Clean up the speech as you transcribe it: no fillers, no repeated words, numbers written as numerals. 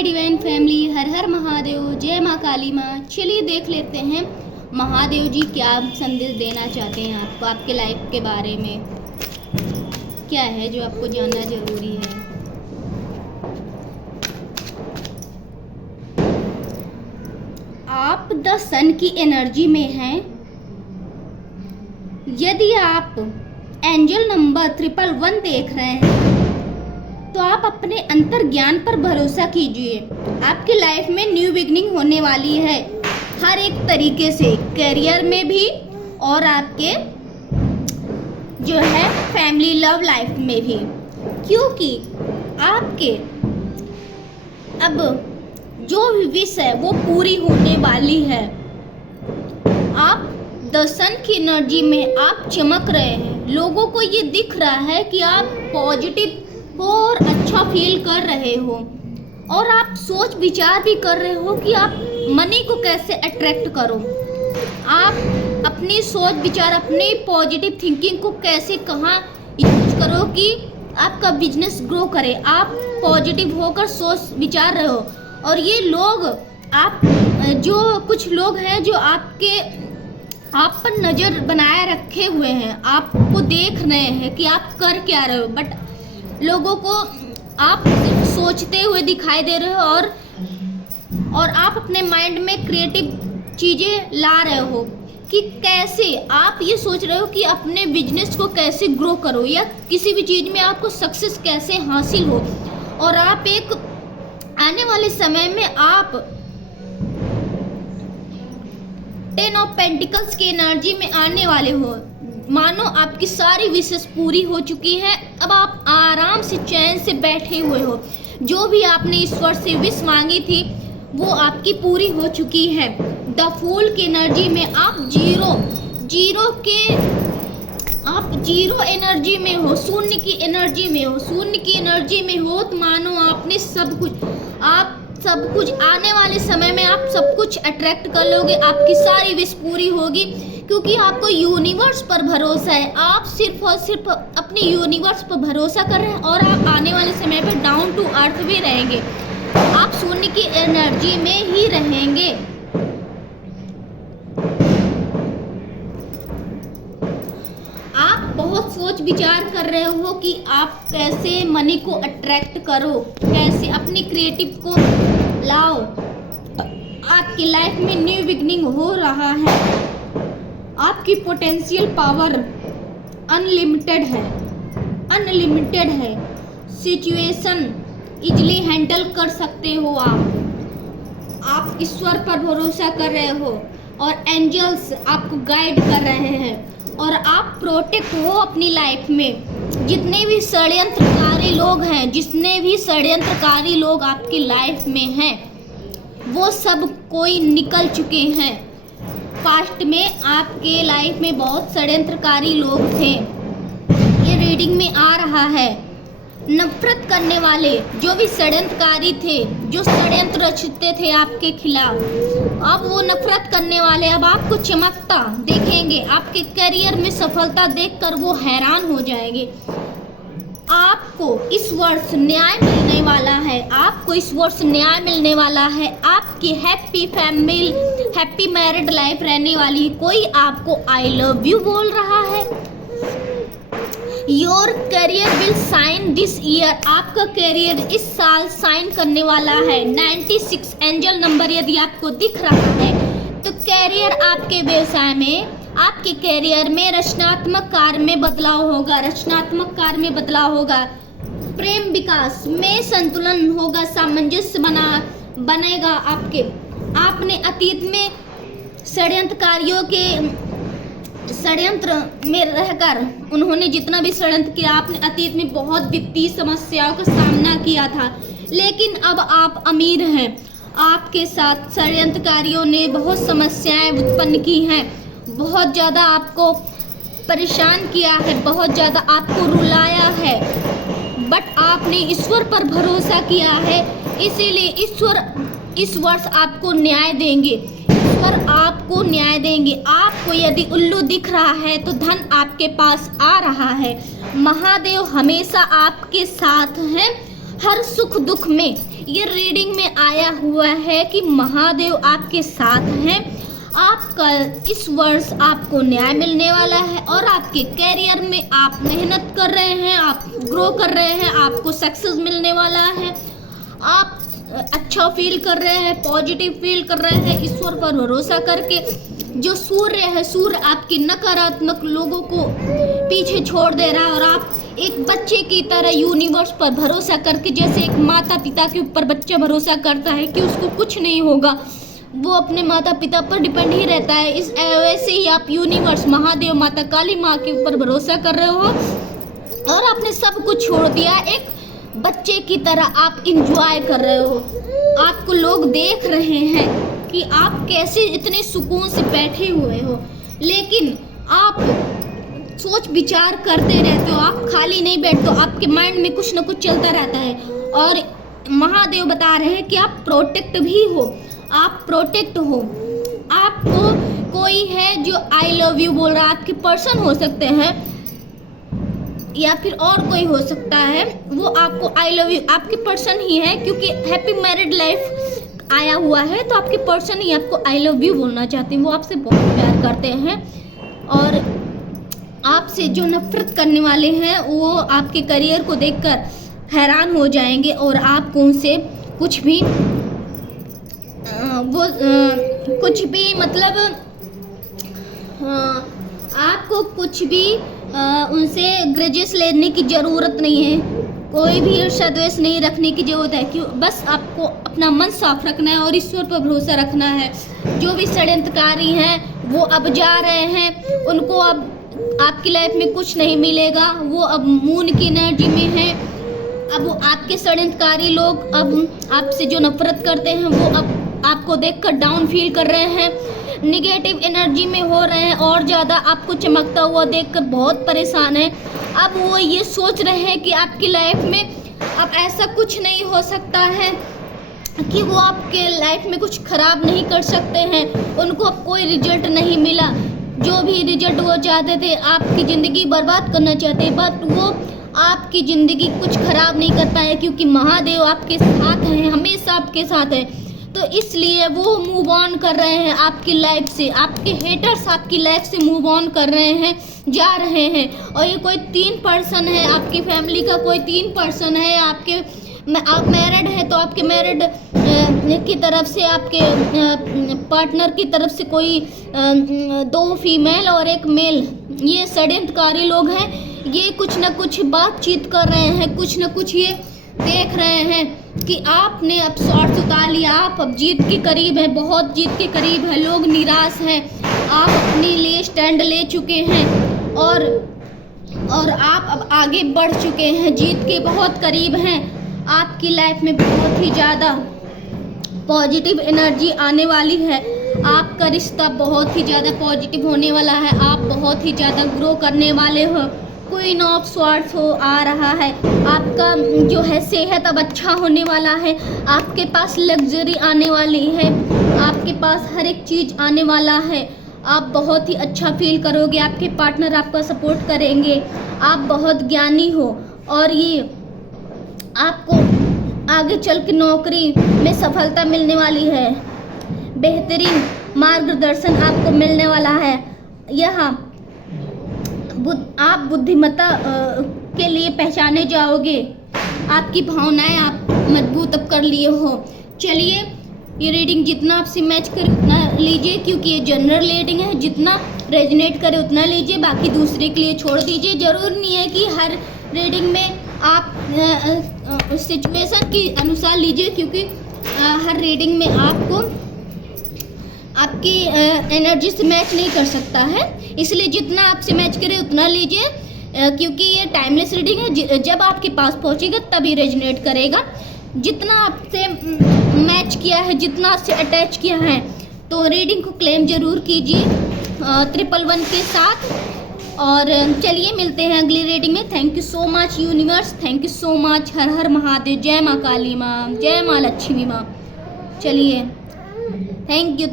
हाय divine family, हर हर महादेव, जय माँ काली माँ। चलिए देख लेते हैं महादेव जी क्या संदेश देना चाहते हैं आपको, आपके लाइफ के बारे में क्या है जो आपको जानना जरूरी है। आप द सन की एनर्जी में हैं। यदि आप एंजल नंबर 111 देख रहे हैं तो आप अपने अंतर ज्ञान पर भरोसा कीजिए। आपकी लाइफ में न्यू बिगनिंग होने वाली है, हर एक तरीके से, करियर में भी और आपके जो है फैमिली लव लाइफ में भी, क्योंकि आपके अब जो भी विश है वो पूरी होने वाली है। आप द सन की एनर्जी में आप चमक रहे हैं। लोगों को ये दिख रहा है कि आप पॉजिटिव और अच्छा फील कर रहे हो और आप सोच विचार भी कर रहे हो कि आप मनी को कैसे अट्रैक्ट करो। आप अपनी सोच विचार, अपनी पॉजिटिव थिंकिंग को कैसे कहाँ यूज करो कि आपका बिजनेस ग्रो करे। आप पॉजिटिव होकर सोच विचार रहे हो और ये लोग आप जो कुछ लोग हैं जो आप पर नज़र बनाए रखे हुए हैं, आपको देख रहे हैं कि आप कर क्या रहे हो, बट लोगों को आप सिर्फ सोचते हुए दिखाई दे रहे हो और आप अपने माइंड में क्रिएटिव चीज़ें ला रहे हो कि कैसे आप ये सोच रहे हो कि अपने बिजनेस को कैसे ग्रो करो या किसी भी चीज़ में आपको सक्सेस कैसे हासिल हो। और आप एक आने वाले समय में आप 10 ऑफ पेंटिकल्स की एनर्जी में आने वाले हो। मानो आपकी सारी विशेष पूरी हो चुकी है, अब आप आराम से चैन से बैठे हुए हो। जो भी आपने ईश्वर से विश मांगी थी वो आपकी पूरी हो चुकी है। द फूल की एनर्जी में आप जीरो एनर्जी में हो, शून्य की एनर्जी में हो। शून्य की एनर्जी में हो तो मानो आपने सब कुछ आने वाले समय में आप सब कुछ अट्रैक्ट कर लोगे। आपकी सारी विश पूरी होगी क्योंकि आपको यूनिवर्स पर भरोसा है। आप सिर्फ और सिर्फ अपने यूनिवर्स पर भरोसा कर रहे हैं और आप आने वाले समय पर डाउन टू अर्थ भी रहेंगे। आप शून्य की एनर्जी में ही रहेंगे। आप बहुत सोच विचार कर रहे हो कि आप कैसे मनी को अट्रैक्ट करो, कैसे अपनी क्रिएटिव को लाओ। आपकी लाइफ में न्यू बिगनिंग हो रहा है। आपकी पोटेंशियल पावर अनलिमिटेड है। सिचुएशन इजीली हैंडल कर सकते हो। आप ईश्वर पर भरोसा कर रहे हो और एंजल्स आपको गाइड कर रहे हैं और आप प्रोटेक्ट हो अपनी लाइफ में। जितने भी षड्यंत्रकारी लोग आपकी लाइफ में हैं वो सब कोई निकल चुके हैं। पास्ट में आपके लाइफ में बहुत षड्यंत्रकारी लोग थे, ये रीडिंग में आ रहा है। नफरत करने वाले जो भी षड्यंत्रकारी थे, जो षड्यंत्र रचते थे आपके खिलाफ, अब वो नफरत करने वाले अब आपको चमकता देखेंगे। आपके करियर में सफलता देखकर वो हैरान हो जाएंगे। आपको इस वर्ष न्याय मिलने वाला है। आपकी हैप्पी मैरिड लाइफ रहने वाली। कोई आपको आई लव यू बोल रहा है। Your career will shine this year. आपका करियर इस साल शाइन करने वाला है। 96 एंजल नंबर यदि आपको दिख रहा है तो करियर आपके व्यवसाय में, आपके करियर में रचनात्मक कार्य में बदलाव होगा। प्रेम विकास में संतुलन होगा, सामंजस्य बनेगा। आपने अतीत में षड्यंत्र में रहकर उन्होंने जितना भी षड्यंत्र किया, आपने अतीत में बहुत वित्तीय समस्याओं का सामना किया था, लेकिन अब आप अमीर हैं। आपके साथ षड्यंत्रकारियों ने बहुत समस्याएं उत्पन्न की हैं, बहुत ज़्यादा आपको परेशान किया है, बहुत ज़्यादा आपको रुलाया है, बट आपने ईश्वर पर भरोसा किया है, इसीलिए ईश्वर इस वर्ष आपको न्याय देंगे। आपको न्याय देंगे। आपको यदि उल्लू दिख रहा है तो धन आपके पास आ रहा है। महादेव हमेशा आपके साथ हैं, हर सुख दुख में ये रीडिंग में आया हुआ है कि महादेव आपके साथ हैं। आपका इस वर्ष आपको न्याय मिलने वाला है और आपके कैरियर में आप मेहनत कर रहे हैं, आप ग्रो कर रहे हैं, आपको सक्सेस मिलने वाला है। आप अच्छा फील कर रहे हैं, पॉजिटिव फील कर रहे हैं, ईश्वर पर भरोसा करके। जो सूर्य है, सूर्य आपके नकारात्मक लोगों को पीछे छोड़ दे रहा है और आप एक बच्चे की तरह यूनिवर्स पर भरोसा करके, जैसे एक माता पिता के ऊपर बच्चा भरोसा करता है कि उसको कुछ नहीं होगा, वो अपने माता पिता पर डिपेंड ही रहता है। इस वैसे ही आप यूनिवर्स, महादेव, माता काली माँ के ऊपर भरोसा कर रहे हो और आपने सब कुछ छोड़ दिया। एक बच्चे की तरह आप इंजॉय कर रहे हो। आपको लोग देख रहे हैं कि आप कैसे इतने सुकून से बैठे हुए हो, लेकिन आप सोच विचार करते रहते हो, आप खाली नहीं बैठते हो, आपके माइंड में कुछ ना कुछ चलता रहता है। और महादेव बता रहे हैं कि आप प्रोटेक्ट भी हो, आप प्रोटेक्ट हो। आपको कोई है जो आई लव यू बोल रहा है, आपके पर्सन हो सकते हैं या फिर और कोई हो सकता है, वो आपको आई लव यू, आपके पर्सन ही है, क्योंकि हैप्पी मैरिड लाइफ आया हुआ है तो आपके पर्सन ही आपको आई लव यू बोलना चाहते हैं। वो आपसे बहुत प्यार करते हैं और आपसे जो नफरत करने वाले हैं वो आपके करियर को देखकर हैरान हो जाएंगे और आपको उनसे कुछ भी मतलब आपको कुछ भी उनसे ग्रजेस लेने की ज़रूरत नहीं है, कोई भी ईर्ष्या द्वेष नहीं रखने की ज़रूरत है। क्यों? बस आपको अपना मन साफ रखना है और ईश्वर पर भरोसा रखना है। जो भी षड्यंत्रकारी हैं वो अब जा रहे हैं, उनको अब आपकी लाइफ में कुछ नहीं मिलेगा। वो अब मून की एनर्जी में हैं। अब वो आपके षड्यंत्रकारी लोग अब आपसे जो नफरत करते हैं वो अब आपको देखकर डाउन फील कर रहे हैं, निगेटिव एनर्जी में हो रहे हैं और ज़्यादा आपको चमकता हुआ देखकर बहुत परेशान है। अब वो ये सोच रहे हैं कि आपकी लाइफ में अब ऐसा कुछ नहीं हो सकता है कि वो आपके लाइफ में कुछ खराब नहीं कर सकते हैं। उनको अब कोई रिजल्ट नहीं मिला, जो भी रिजल्ट वो चाहते थे, आपकी ज़िंदगी बर्बाद करना चाहते, बट वो आपकी ज़िंदगी कुछ खराब नहीं कर पाए क्योंकि महादेव आपके साथ हैं, हमेशा आपके साथ है। तो इसलिए वो मूव ऑन कर रहे हैं आपकी लाइफ से। आपके हेटर्स आपकी लाइफ से मूव ऑन कर रहे हैं, जा रहे हैं। और ये कोई 3 पर्सन है, आपकी फैमिली का कोई 3 पर्सन है। आप मैरिड है तो आपके मैरिड की तरफ से, आपके पार्टनर की तरफ से कोई 2 फीमेल और 1 मेल, ये षड्यंत्रकारी लोग हैं। ये कुछ ना कुछ बातचीत कर रहे हैं, कुछ ना कुछ ये देख रहे हैं कि आपने अब शॉर्ट्स उतार लिया, आप अब जीत के करीब हैं, बहुत जीत के करीब है। लोग निराश हैं, आप अपने लिए स्टैंड ले चुके हैं और आप अब आगे बढ़ चुके हैं, जीत के बहुत करीब हैं। आपकी लाइफ में बहुत ही ज़्यादा पॉजिटिव एनर्जी आने वाली है। आपका रिश्ता बहुत ही ज़्यादा पॉजिटिव होने वाला है। आप बहुत ही ज़्यादा ग्रो करने वाले हो। क्वीन ऑफ स्वॉर्ड्स हो आ रहा है। आपका जो है सेहत अब अच्छा होने वाला है। आपके पास लग्जरी आने वाली है, आपके पास हर एक चीज़ आने वाला है। आप बहुत ही अच्छा फील करोगे, आपके पार्टनर आपका सपोर्ट करेंगे। आप बहुत ज्ञानी हो और ये आपको आगे चल के नौकरी में सफलता मिलने वाली है। बेहतरीन मार्गदर्शन आपको मिलने वाला है। यहाँ आप बुद्धिमत्ता के लिए पहचाने जाओगे। आपकी भावनाएं आप मजबूत अब कर लिए हो। चलिए, ये रीडिंग जितना आपसे मैच करे उतना लीजिए, क्योंकि ये जनरल रीडिंग है। जितना रेजोनेट करे उतना लीजिए, बाकी दूसरे के लिए छोड़ दीजिए। ज़रूर नहीं है कि हर रीडिंग में आप सिचुएशन के अनुसार लीजिए, क्योंकि हर रीडिंग में आपको आपकी एनर्जी से मैच नहीं कर सकता है। इसलिए जितना आपसे मैच करे उतना लीजिए, क्योंकि ये टाइमलेस रीडिंग है। जब आपके पास पहुंचेगा तभी रेजोनेट करेगा। जितना आपसे मैच किया है, जितना आपसे अटैच किया है, तो रीडिंग को क्लेम ज़रूर कीजिए 111 के साथ। और चलिए मिलते हैं अगली रीडिंग में। Thank you so much universe, thank you so much. हर हर महादेव। जय माँ काली माँ, जय माँ लक्ष्मी माँ। चलिए, थैंक यू।